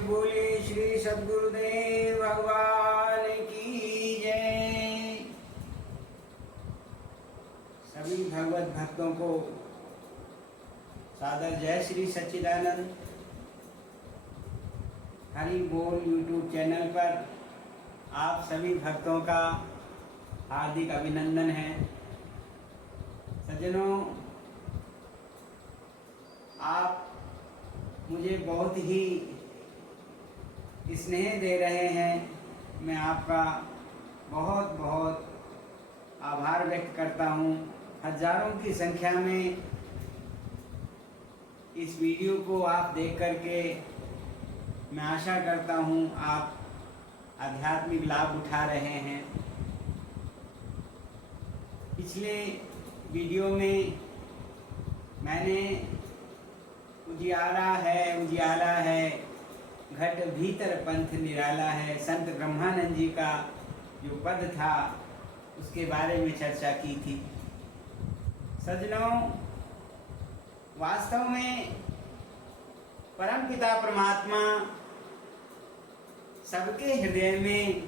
बोले श्री सद्गुरुदेव भगवान की जय। सभी भगवत भक्तों को सादर जय श्री सच्चिदानंद। हरि बोल यूट्यूब चैनल पर आप सभी भक्तों का हार्दिक अभिनंदन है। सज्जनों, आप मुझे बहुत ही स्नेह दे रहे हैं। मैं आपका बहुत बहुत आभार व्यक्त करता हूँ। हजारों की संख्या में इस वीडियो को आप देख करके मैं आशा करता हूँ आप आध्यात्मिक लाभ उठा रहे हैं। पिछले वीडियो में मैंने उजियाला है घट भीतर पंथ निराला है, संत ब्रह्मानंद जी का जो पद था उसके बारे में चर्चा की थी। सज्जनों, वास्तव में परमपिता परमात्मा सबके हृदय में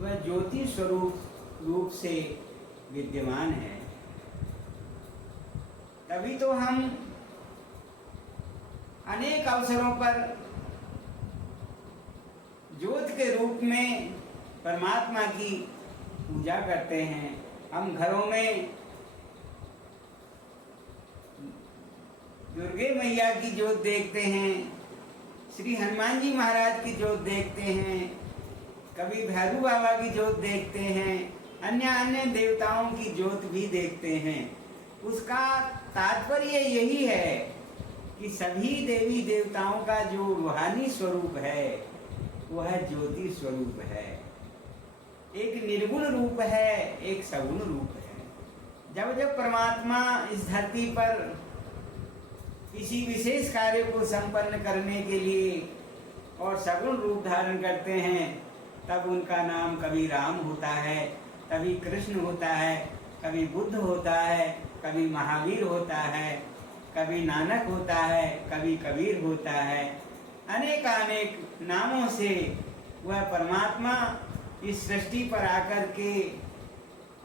वह ज्योति स्वरूप रूप से विद्यमान है। तभी तो हम अनेक अवसरों पर ज्योत के रूप में परमात्मा की पूजा करते हैं। हम घरों में दुर्गे मैया की ज्योत देखते हैं, श्री हनुमान जी महाराज की ज्योत देखते हैं, कभी भैरू बाबा की ज्योत देखते हैं, अन्य देवताओं की ज्योत भी देखते हैं। उसका तात्पर्य यही है कि सभी देवी देवताओं का जो रूहानी स्वरूप है वह ज्योति स्वरूप है। एक निर्गुण रूप है, एक सगुण रूप है। जब जब परमात्मा इस धरती पर किसी विशेष कार्य को संपन्न करने के लिए और सगुण रूप धारण करते हैं, तब उनका नाम कभी राम होता है, कभी कृष्ण होता है, कभी बुद्ध होता है, कभी महावीर होता है, कभी नानक होता है, कभी कबीर होता है। अनेक नामों से वह परमात्मा इस सृष्टि पर आकर के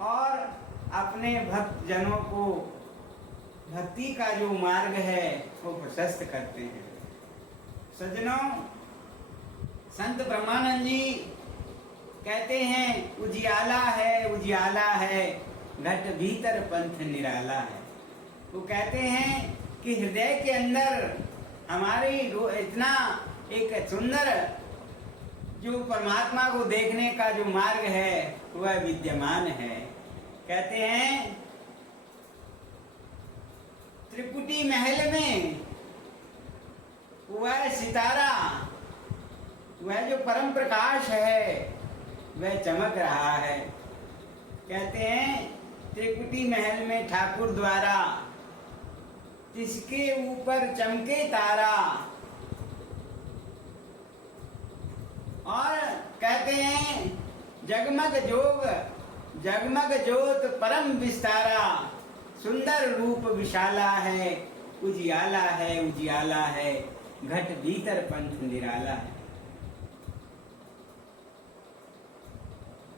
और अपने भक्त जनों को भक्ति का जो मार्ग है वो प्रशस्त करते हैं। सज्जनों, संत ब्रह्मानंद जी कहते हैं उजियाला है घट भीतर पंथ निराला है। वो कहते हैं कि हृदय के अंदर हमारी इतना एक सुंदर जो परमात्मा को देखने का जो मार्ग है वह विद्यमान है। कहते हैं त्रिपुटी महल में वह सितारा, वह जो परम प्रकाश है वह चमक रहा है। कहते हैं त्रिपुटी महल में ठाकुर द्वारा जिसके ऊपर चमके तारा, और कहते हैं जगमग जोत परम विस्तारा, सुंदर रूप विशाला है, उजियाला है घट भीतर पंथ निराला है।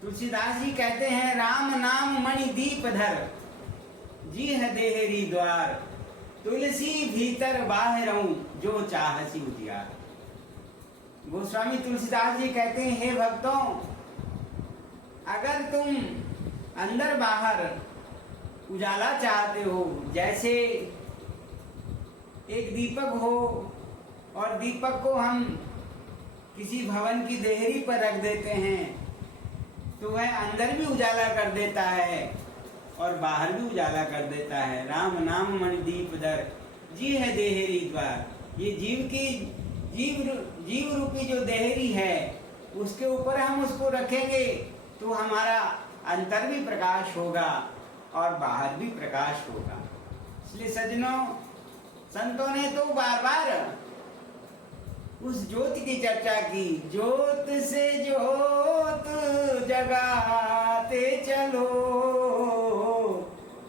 तुलसीदास जी कहते हैं राम नाम मणि दीप धर, जी है देहरी द्वार, तुलसी भीतर बाहरऊं जो चाहसी उजियार। गोस्वामी तुलसीदास जी कहते हैं हे भक्तों, अगर तुम अंदर बाहर उजाला चाहते हो, जैसे एक दीपक हो और दीपक को हम किसी भवन की देहरी पर रख देते हैं तो वह अंदर भी उजाला कर देता है और बाहर भी उजाला कर देता है। राम नाम मणि दीप दर, जी है देहरी द्वार। ये जीव रूपी जो देहरी है उसके ऊपर हम उसको रखेंगे तो हमारा अंतर भी प्रकाश होगा और बाहर भी प्रकाश होगा। इसलिए सज्जनों, संतों ने तो बार बार उस ज्योति की चर्चा की। ज्योत से ज्योत जगाते चलो,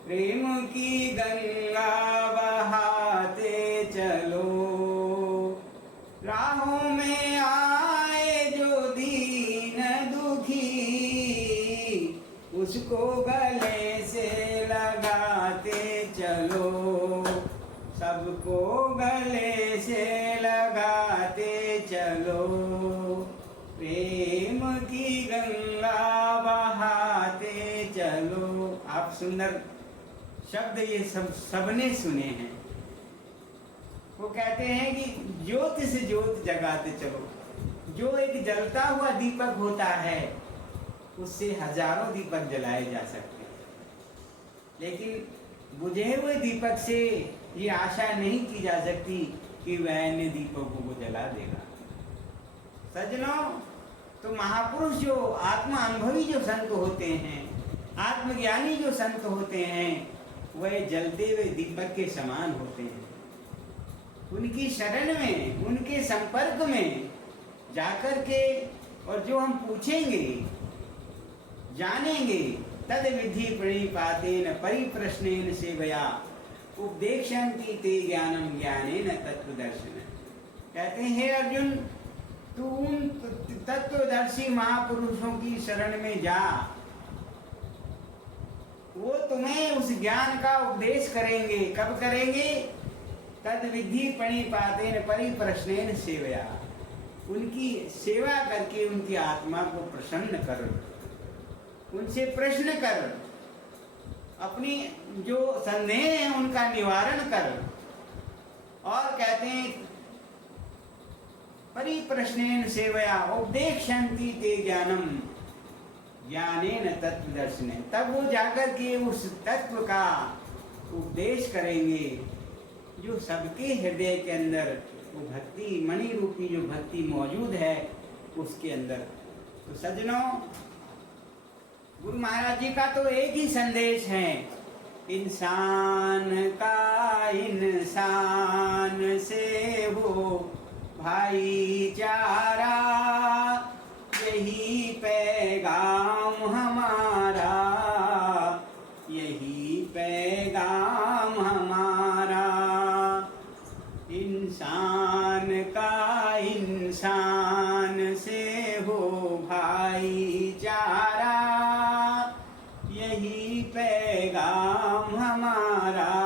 प्रेम की गंगा बहाते चलो, राहों में में आए जो दीन दुखी, उसको गले से लगाते चलो, सबको गले से लगाते चलो, प्रेम की गंगा बहाते चलो। आप सुंदर शब्द ये सबने सुने हैं। वो कहते हैं कि ज्योत से ज्योत जगाते चलो। जो एक जलता हुआ दीपक होता है उससे हजारों दीपक जलाए जा सकते हैं, लेकिन बुझे हुए दीपक से ये आशा नहीं की जा सकती कि वह अन्य दीपकों को जला देगा। सज्जनों, तो महापुरुष जो आत्मा अनुभवी जो संत होते हैं, आत्मज्ञानी जो संत होते हैं, वह जलते हुए दीपक के समान होते हैं। उनकी शरण में, उनके संपर्क में जाकर के और जो हम पूछेंगे, जानेंगे, तद विधि प्रणिपातेन परिप्रश्नेन सेवया उपदेक्षन्ति ते ज्ञानम ज्ञानेन तत्वदर्शन। कहते हैं, हे अर्जुन, तू उन तत्वदर्शी महापुरुषों की शरण में जा, वो तुम्हें उस ज्ञान का उपदेश करेंगे। कब करेंगे? तद विधि प्रणिपातेन परिप्रश्नेन सेवया, उनकी सेवा करके उनकी आत्मा को प्रसन्न कर, उनसे प्रश्न कर, अपनी जो संदेह है उनका निवारण कर। और कहते हैं परिप्रश्नेन सेवया उपदेक्षन्ति ते ज्ञानम ज्ञानेन तत्वदर्शन। तब वो जाकर के उस तत्व का उपदेश करेंगे जो सबके हृदय के अंदर, वो भक्ति मणि रूपी जो भक्ति मौजूद है उसके अंदर। तो सज्जनों, गुरु महाराज जी का तो एक ही संदेश है, इंसान का इंसान से हो भाईचारा, यही पैगाम हमारा, यही पैगाम हमारा। इंसान का इंसान से हो भाईचारा, यही पैगाम हमारा,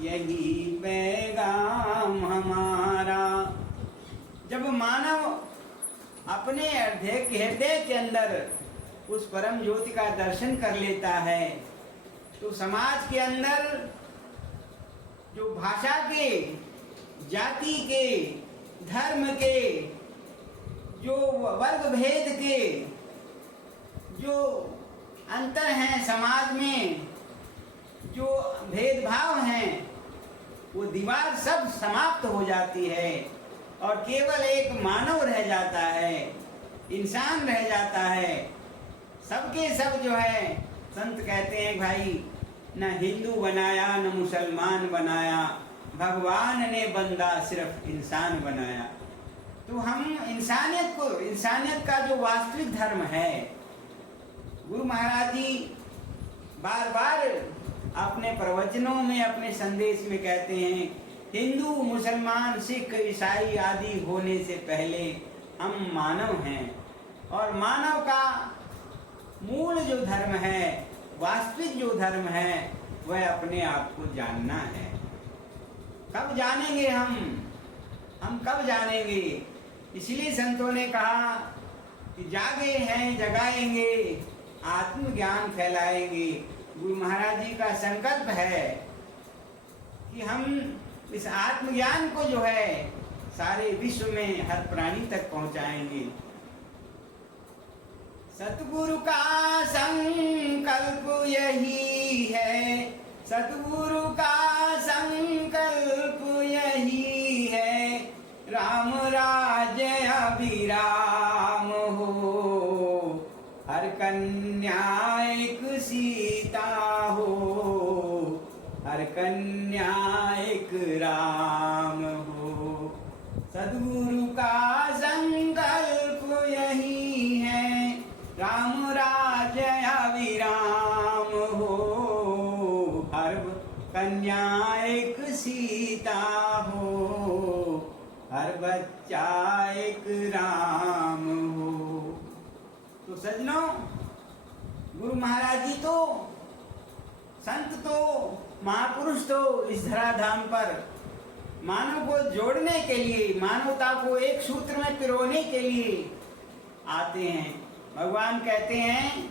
यही पैगाम हमारा। जब मानव अपने हृदय के अंदर उस परम ज्योति का दर्शन कर लेता है, तो समाज के अंदर जो भाषा के, जाति के, धर्म के, जो वर्ग भेद के जो अंतर हैं, समाज में जो भेदभाव हैं, वो दीवार सब समाप्त हो जाती है और केवल एक मानव रह जाता है, इंसान रह जाता है। सबके सब जो है, संत कहते हैं भाई, न हिंदू बनाया न मुसलमान बनाया, भगवान ने बंदा सिर्फ इंसान बनाया। तो हम इंसानियत को, इंसानियत का जो वास्तविक धर्म है, गुरु महाराज जी बार बार अपने प्रवचनों में, अपने संदेश में कहते हैं, हिंदू मुसलमान सिख ईसाई आदि होने से पहले हम मानव हैं, और मानव का मूल जो धर्म है, वास्तविक जो धर्म है, वह अपने आप को जानना है। कब जानेंगे हम कब जानेंगे? इसलिए संतों ने कहा कि जागे हैं जगाएंगे, आत्मज्ञान फैलाएंगे। गुरु महाराज जी का संकल्प है कि हम इस आत्मज्ञान को जो है सारे विश्व में हर प्राणी तक पहुंचाएंगे। सतगुरु का संकल्प यही है, सतगुरु का संकल्प यही है, राम राज्य अभिराम हो, हर कन्या एक सीता हो, हर कन्या एक राम हो। सद्गुरु का संकल्प यही है, राम राज्य अविराम हो, हर कन्या एक सीता हो, हर बच्चा एक राम हो। तो सज्जनों, गुरु महाराज जी तो, संत तो, महापुरुष तो इस धराधाम पर मानव को जोड़ने के लिए, मानवता को एक सूत्र में पिरोने के लिए आते हैं। भगवान कहते हैं,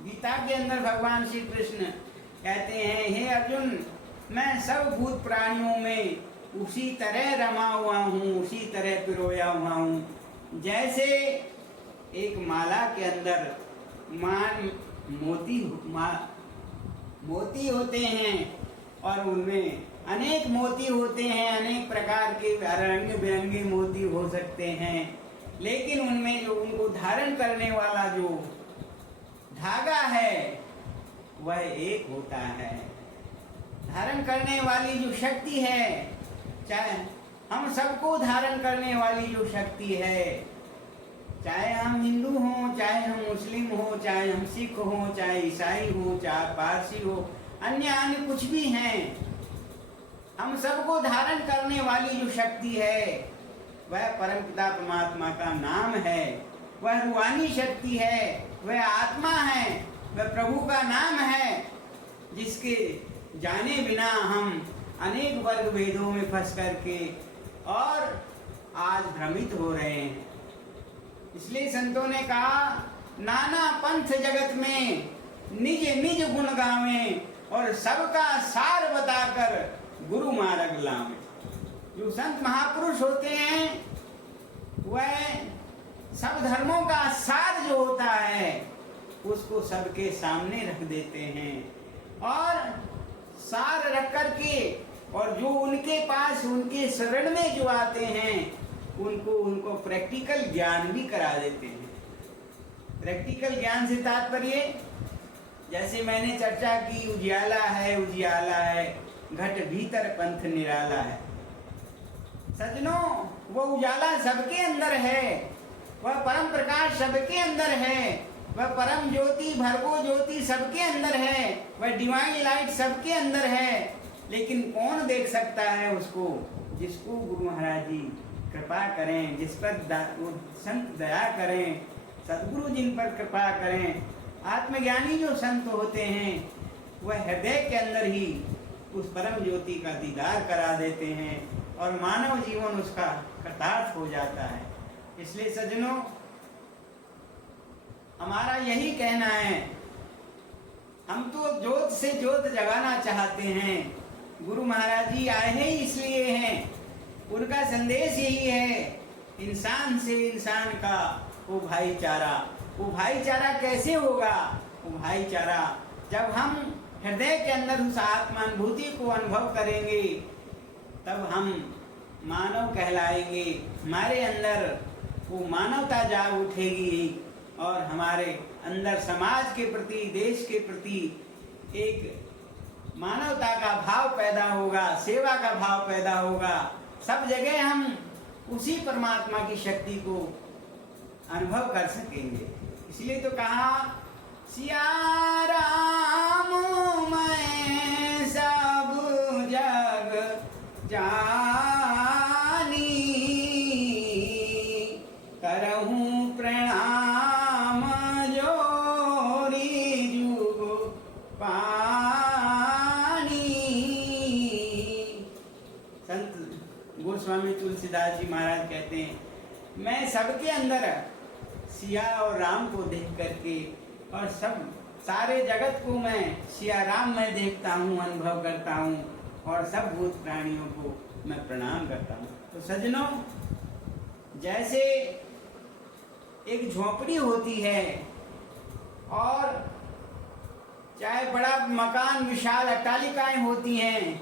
गीता के अंदर भगवान श्री कृष्ण कहते हैं, हे अर्जुन, मैं सब भूत प्राणियों में उसी तरह रमा हुआ हूँ, उसी तरह पिरोया हुआ हूँ जैसे एक माला के अंदर मोती होते हैं और उनमें अनेक मोती होते हैं, अनेक प्रकार के रंग बिरंगे मोती हो सकते हैं, लेकिन उनमें जो उनको धारण करने वाला जो धागा है वह एक होता है। धारण करने वाली जो शक्ति है, चाहे हम सबको धारण करने वाली जो शक्ति है, चाहे हम हिंदू हों, चाहे हम मुस्लिम हो, चाहे हम सिख हो, चाहे ईसाई हो, चाहे पारसी हो, अन्य कुछ भी हैं, हम सबको धारण करने वाली जो शक्ति है वह परमपिता परमात्मा का नाम है, वह रूहानी शक्ति है, वह आत्मा है, वह प्रभु का नाम है, जिसके जाने बिना हम अनेक वर्ग भेदों में फंस करके और आज भ्रमित हो रहे हैं। इसलिए संतों ने कहा, नाना पंथ जगत में निज निज गुण गावें और सबका सार बताकर गुरु मार्ग लावें। जो संत महापुरुष होते हैं वह सब धर्मों का सार जो होता है उसको सबके सामने रख देते हैं और सार रख करके, और जो उनके पास उनके शरण में जो आते हैं उनको प्रैक्टिकल ज्ञान भी करा देते हैं। प्रैक्टिकल ज्ञान से तात्पर्य, जैसे मैंने चर्चा की, उजियाला है, घट भीतर पंथ निराला है। सज्जनों, वो उजाला सबके अंदर है, वह परम प्रकाश सबके अंदर है, वह परम ज्योति भर्गो ज्योति सबके अंदर है, वह डिवाइन लाइट सबके अंदर है, लेकिन कौन देख सकता है उसको? जिसको गुरु महाराज जी कृपा करें, जिस पर संत दया करें, सदगुरु जिन पर कृपा करें, आत्मज्ञानी जो संत होते हैं वह हृदय के अंदर ही उस परम ज्योति का दीदार करा देते हैं और मानव जीवन उसका कृतार्थ हो जाता है। इसलिए सज्जनों, हमारा यही कहना है, हम तो जोत से जोत जगाना चाहते हैं। गुरु महाराज जी आए हैं इसलिए हैं, उनका संदेश यही है, इंसान से इंसान का वो भाईचारा। वो भाईचारा कैसे होगा? वो भाईचारा जब हम हृदय के अंदर उस आत्मानुभूति को अनुभव करेंगे तब हम मानव कहलाएंगे। हमारे अंदर वो मानवता जाग उठेगी और हमारे अंदर समाज के प्रति, देश के प्रति एक मानवता का भाव पैदा होगा, सेवा का भाव पैदा होगा। सब जगह हम उसी परमात्मा की शक्ति को अनुभव कर सकेंगे। इसलिए तो कहा, सिया राम मैं सब जग जानी, करहूं प्रणाम जोरी जुग पानी। संत गोस्वामी तुलसीदास जी महाराज कहते हैं, मैं सबके अंदर सिया और राम को देख करके और सारे जगत को मैं सिया राम में देखता हूँ, अनुभव करता हूँ और सब भूत प्राणियों को मैं प्रणाम करता हूँ। तो सज्जनों, जैसे एक झोपड़ी होती है और चाहे बड़ा मकान, विशाल अट्टालिकाएं होती हैं,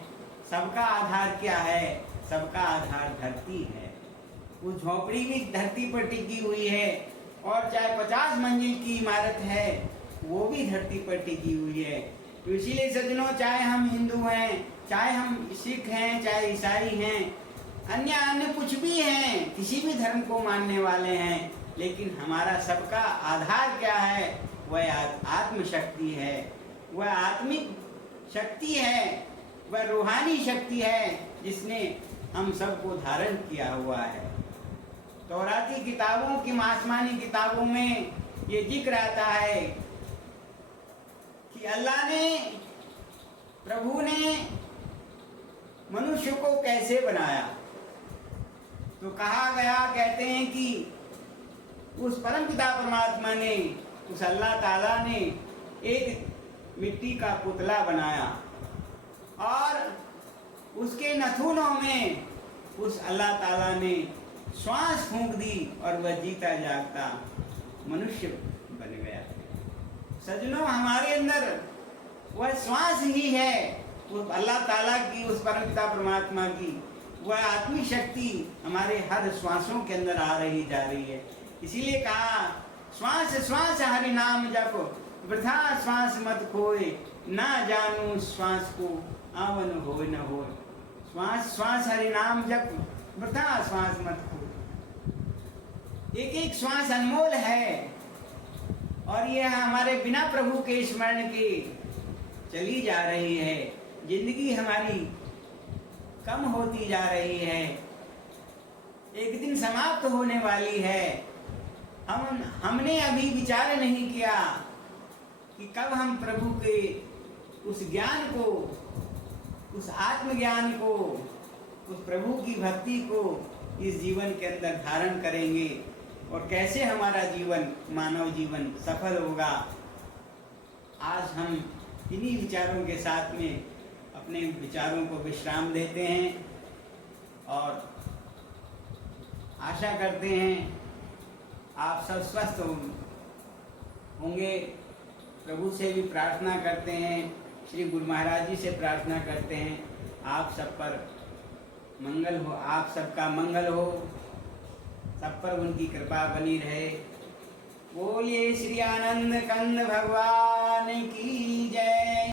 सबका आधार क्या है? सबका आधार धरती है। वो झोपड़ी भी धरती पर टिकी हुई है और चाहे 50 मंजिल की इमारत है वो भी धरती पर टिकी हुई है। तो इसीलिए सज्जनों, चाहे हम हिंदू हैं, चाहे हम सिख हैं, चाहे ईसाई हैं, अन्य कुछ भी हैं, किसी भी धर्म को मानने वाले हैं, लेकिन हमारा सबका आधार क्या है? वह आत्मशक्ति है, वह आत्मिक शक्ति है, वह रूहानी शक्ति है जिसने हम सबको धारण किया हुआ है। जाति किताबों की आसमानी किताबों में ये जिक्र आता है कि अल्लाह ने, प्रभु ने मनुष्य को कैसे बनाया। तो कहा गया, कहते हैं कि उस परम पिता परमात्मा ने, उस अल्लाह ताला ने एक मिट्टी का पुतला बनाया और उसके नथुनों में उस अल्लाह ताला ने श्वास फूंक दी और वह जीता जागता मनुष्य बन गया। सज्जनों, हमारे अंदर वह श्वास ही है, उस अल्लाह ताला की, उस परम पिता परमात्मा की वह आत्मिक शक्ति हमारे हर श्वासों के अंदर आ रही जा रही है। इसीलिए कहा, श्वास श्वास हरि नाम जप, वृथा श्वास मत खोए, ना जानू श्वास को आवन हो न हो। श्वास श्वास हरि नाम जप, वृथा श्वास मत खोए। एक एक श्वास अनमोल है और यह हमारे बिना प्रभु के स्मरण के चली जा रही है। जिंदगी हमारी कम होती जा रही है, एक दिन समाप्त होने वाली है। हमने अभी विचार नहीं किया कि कब हम प्रभु के उस ज्ञान को, उस आत्मज्ञान को, उस प्रभु की भक्ति को इस जीवन के अंदर धारण करेंगे और कैसे हमारा जीवन, मानव जीवन सफल होगा। आज हम इन्हीं विचारों के साथ में अपने विचारों को विश्राम देते हैं और आशा करते हैं आप सब स्वस्थ होंगे। प्रभु से भी प्रार्थना करते हैं, श्री गुरु महाराज जी से प्रार्थना करते हैं, आप सब पर मंगल हो, आप सबका मंगल हो, सब पर उनकी कृपा बनी रहे। बोलिए श्री आनंद कंद भगवान की